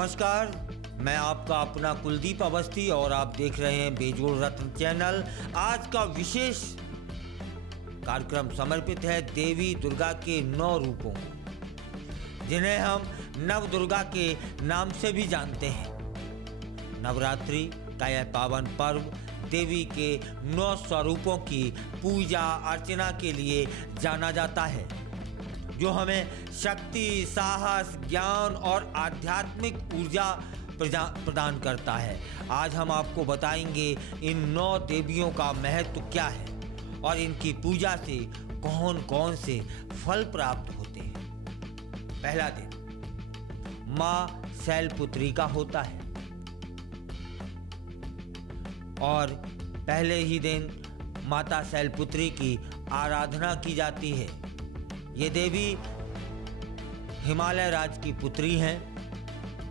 नमस्कार, मैं आपका अपना कुलदीप अवस्थी और आप देख रहे हैं बेजोड़ रत्न चैनल। आज का विशेष कार्यक्रम समर्पित है देवी दुर्गा के 9 रूपों को, जिन्हें हम नव दुर्गा के नाम से भी जानते हैं। नवरात्रि का यह पावन पर्व देवी के 9 स्वरूपों की पूजा अर्चना के लिए जाना जाता है, जो हमें शक्ति, साहस, ज्ञान और आध्यात्मिक ऊर्जा प्रदान करता है। आज हम आपको बताएंगे इन 9 देवियों का महत्व क्या है और इनकी पूजा से कौन कौन से फल प्राप्त होते हैं। पहला दिन माँ शैलपुत्री का होता है और पहले ही दिन माता शैलपुत्री की आराधना की जाती है। ये देवी हिमालय राज की पुत्री हैं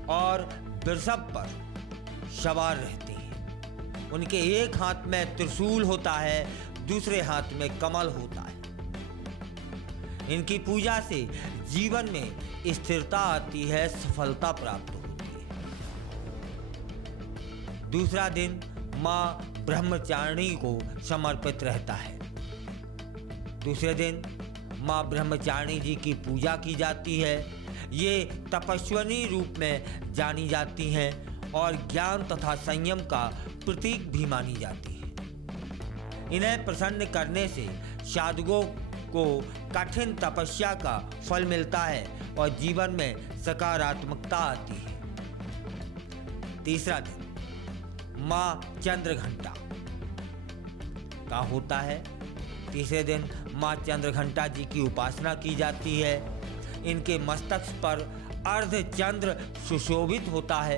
और वृषभ पर सवार रहती हैं। उनके एक हाथ में त्रिशूल होता है, दूसरे हाथ में कमल होता है। इनकी पूजा से जीवन में स्थिरता आती है, सफलता प्राप्त होती है। दूसरा दिन माँ ब्रह्मचारिणी को समर्पित रहता है। दूसरे दिन माँ ब्रह्मचारिणी जी की पूजा की जाती है। ये तपस्विनी रूप में जानी जाती हैं और ज्ञान तथा संयम का प्रतीक भी मानी जाती है। इन्हें प्रसन्न करने से साधकों को कठिन तपस्या का फल मिलता है और जीवन में सकारात्मकता आती है। तीसरा दिन माँ चंद्रघंटा का होता है। तीसरे दिन माँ चंद्रघंटा जी की उपासना की जाती है। इनके मस्तक पर अर्धचंद्र सुशोभित होता है,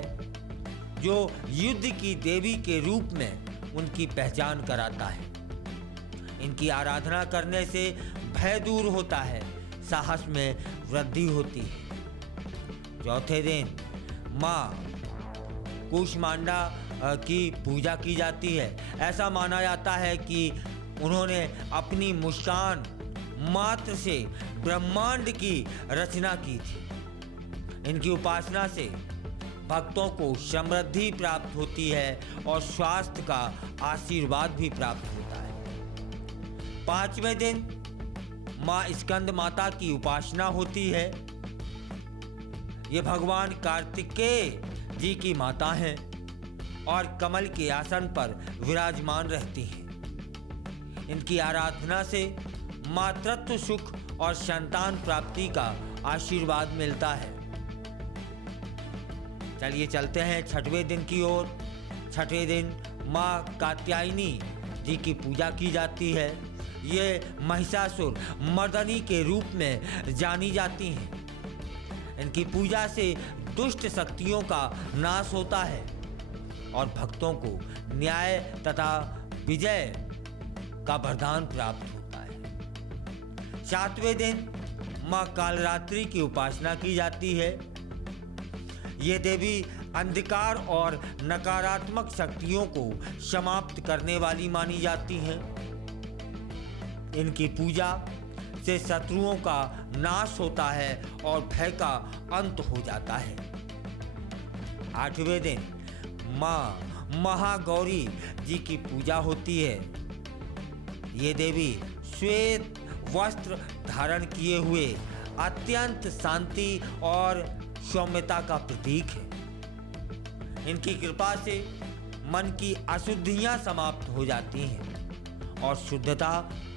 जो युद्ध की देवी के रूप में उनकी पहचान कराता है। इनकी आराधना करने से भय दूर होता है, साहस में वृद्धि होती है। चौथे दिन माँ कूष्मांडा की पूजा की जाती है। ऐसा माना जाता है कि उन्होंने अपनी मुस्कान मात्र से ब्रह्मांड की रचना की थी। इनकी उपासना से भक्तों को समृद्धि प्राप्त होती है और स्वास्थ्य का आशीर्वाद भी प्राप्त होता है। 5वें दिन माँ स्कंद माता की उपासना होती है। ये भगवान कार्तिकेय जी की माता हैं और कमल के आसन पर विराजमान रहती हैं। इनकी आराधना से मातृत्व सुख और संतान प्राप्ति का आशीर्वाद मिलता है। चलिए चलते हैं 6वें दिन की ओर। 6वें दिन माँ कात्यायनी जी की पूजा की जाती है। ये महिषासुर मर्दनी के रूप में जानी जाती हैं। इनकी पूजा से दुष्ट शक्तियों का नाश होता है और भक्तों को न्याय तथा विजय का वरदान प्राप्त होता है। 7वें दिन माँ कालरात्रि की उपासना की जाती है। ये देवी अंधकार और नकारात्मक शक्तियों को समाप्त करने वाली मानी जाती हैं। इनकी पूजा से शत्रुओं का नाश होता है और भय का अंत हो जाता है। 8वें दिन माँ महागौरी जी की पूजा होती है। ये देवी श्वेत वस्त्र धारण किए हुए अत्यंत शांति और सौम्यता का प्रतीक है। इनकी कृपा से मन की अशुद्धियां समाप्त हो जाती हैं और शुद्धता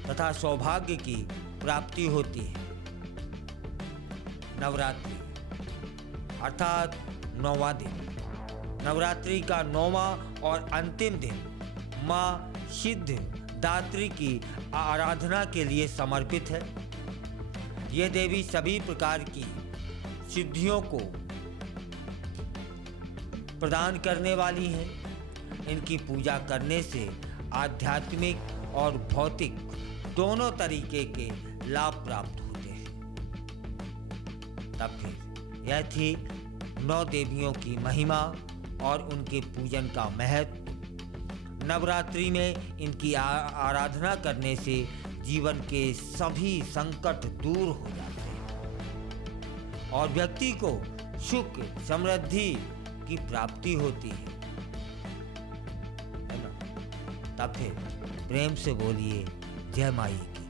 तथा सौभाग्य की प्राप्ति होती है। नवरात्रि अर्थात 9वां दिन। नवरात्रि का 9वां और अंतिम दिन माँ सिद्ध दात्री की आराधना के लिए समर्पित है। ये देवी सभी प्रकार की सिद्धियों को प्रदान करने वाली हैं। इनकी पूजा करने से आध्यात्मिक और भौतिक दोनों तरीके के लाभ प्राप्त होते हैं। तब फिर यह थी 9 देवियों की महिमा और उनके पूजन का महत्व। नवरात्रि में इनकी आराधना करने से जीवन के सभी संकट दूर हो जाते हैं और व्यक्ति को सुख समृद्धि की प्राप्ति होती है ना। तब फिर प्रेम से बोलिए जय माई की।